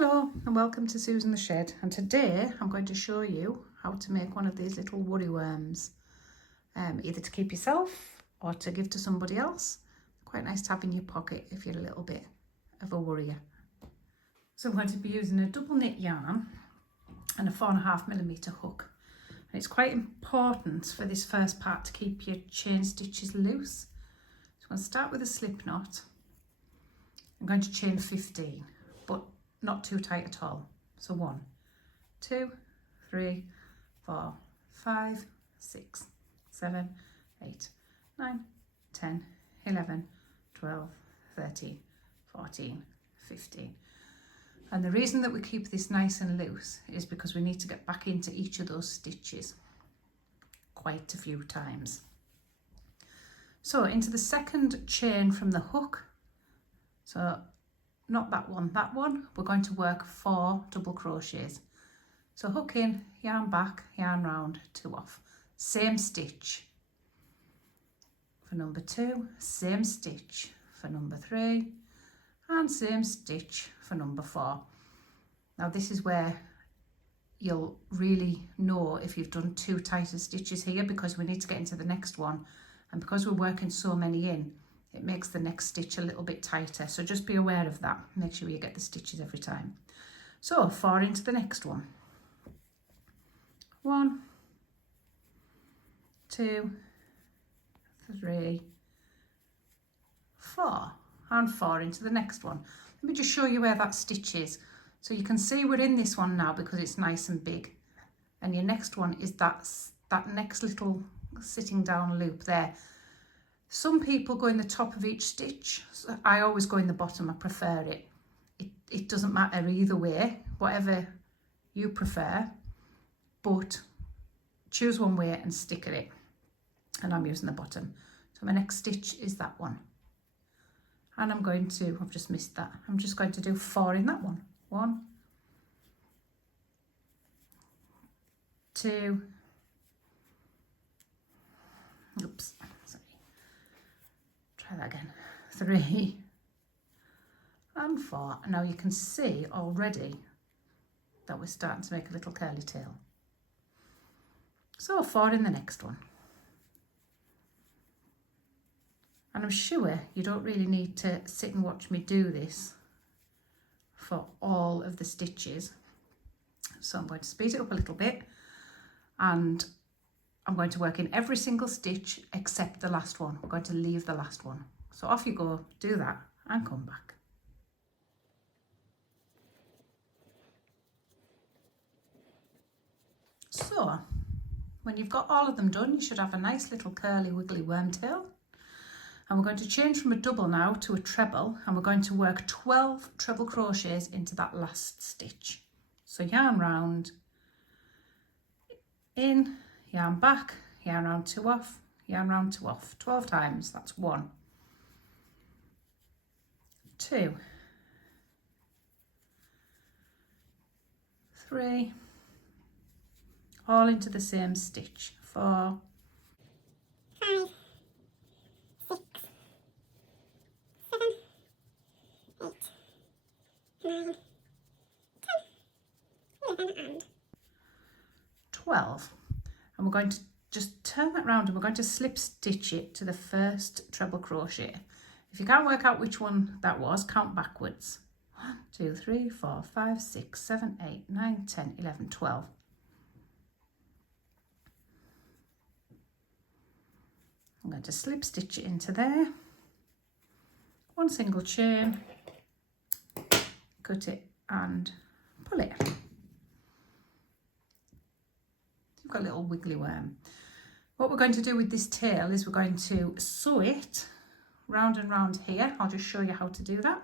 Hello and welcome to Susan the Shed, and today I'm going to show you how to make one of these little worry worms, either to keep yourself or to give to somebody else. Quite nice to have in your pocket if you're a little bit of a worrier. So I'm going to be using a double knit yarn and a 4.5mm hook, and it's quite important for this first part to keep your chain stitches loose. So I'm going to start with a slip knot. I'm going to chain 15, but not too tight at all. So 1, 2, 3, 4, 5, 6, 7, 8, 9, 10, 11, 12, 13, 14, 15. And the reason that we keep this nice and loose is because we need to get back into each of those stitches quite a few times. So into the second chain from the hook, so not that one, we're going to work 4 double crochets. So hook in, yarn back, yarn round, 2 off. Same stitch for number 2, same stitch for number 3, and same stitch for number 4. Now this is where you'll really know if you've done too tight of stitches here, because we need to get into the next one, and because we're working so many in, it makes the next stitch a little bit tighter. So just be aware of that. Make sure you get the stitches every time. So 4 into the next one. 1, 2, 3, 4, and 4 into the next one. Let me just show you where that stitch is. So you can see we're in this one now because it's nice and big. And your next one is that next little sitting down loop there. Some people go in the top of each stitch. So I always go in the bottom. I prefer it. It doesn't matter either way, whatever you prefer, but choose one way and stick at it. And I'm using the bottom. So my next stitch is that one. And I'm going to, I've just missed that. I'm just going to do 4 in that one. 1, 2, oops, sorry. Try that again. 3 and 4. Now you can see already that we're starting to make a little curly tail. So 4 in the next one. And I'm sure you don't really need to sit and watch me do this for all of the stitches. So I'm going to speed it up a little bit, and I'm going to work in every single stitch except the last one. We're going to leave the last one. So off you go, do that and come back. So when you've got all of them done, you should have a nice little curly wiggly worm tail. And we're going to change from a double now to a treble, and we're going to work 12 treble crochets into that last stitch. So yarn round, in, yarn back, yarn round, 2 off, yarn round, 2 off, 12 times. That's 1, 2, 3, all into the same stitch. 4, 5, 6, 7, 8, 9, 10, 11 and 12. And we're going to just turn that round and we're going to slip stitch it to the first treble crochet. If you can't work out which one that was, count backwards. 1, 2, 3, 4, 5, 6, 7, 8, 9, 10, 11, 12. I'm going to slip stitch it into there, 1 single chain, cut it and pull it. You've got a little wiggly worm. What we're going to do with this tail is we're going to sew it round and round here. I'll just show you how to do that.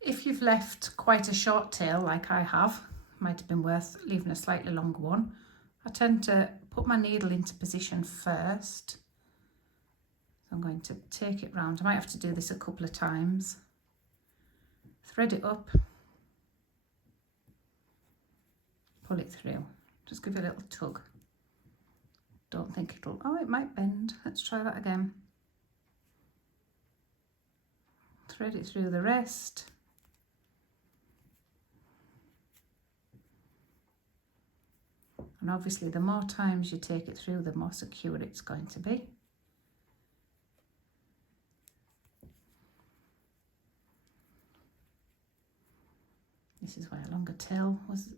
If you've left quite a short tail like I have, might have been worth leaving a slightly longer one. I tend to put my needle into position first. So I'm going to take it round. I might have to do this a couple of times. Thread it up, pull it through. Just give it a little tug. Don't think it'll, oh, it might bend. Let's try that again. Thread it through the rest. And obviously the more times you take it through, the more secure it's going to be. This is why a longer tail was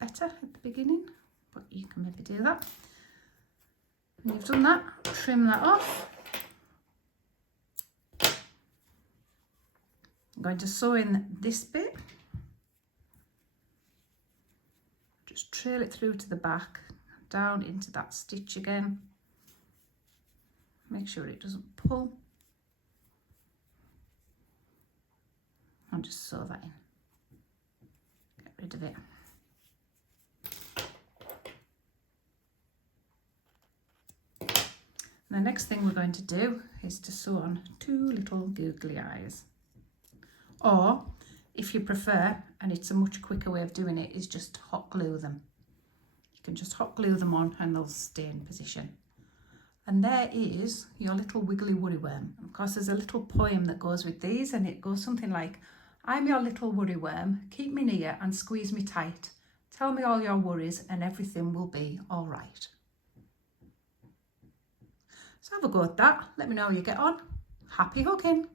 better at the beginning, but you can maybe do that. When you've done that, trim that off. I'm going to sew in this bit. Just trail it through to the back, down into that stitch again. Make sure it doesn't pull. And just sew that in. Get rid of it. The next thing we're going to do is to sew on 2 little googly eyes. Or, if you prefer, and it's a much quicker way of doing it, is just hot glue them. You can just hot glue them on and they'll stay in position. And there is your little wiggly woolly worm. Of course, there's a little poem that goes with these, and it goes something like, I'm your little worry worm, keep me near and squeeze me tight. Tell me all your worries and everything will be all right. So have a go at that. Let me know how you get on. Happy hooking!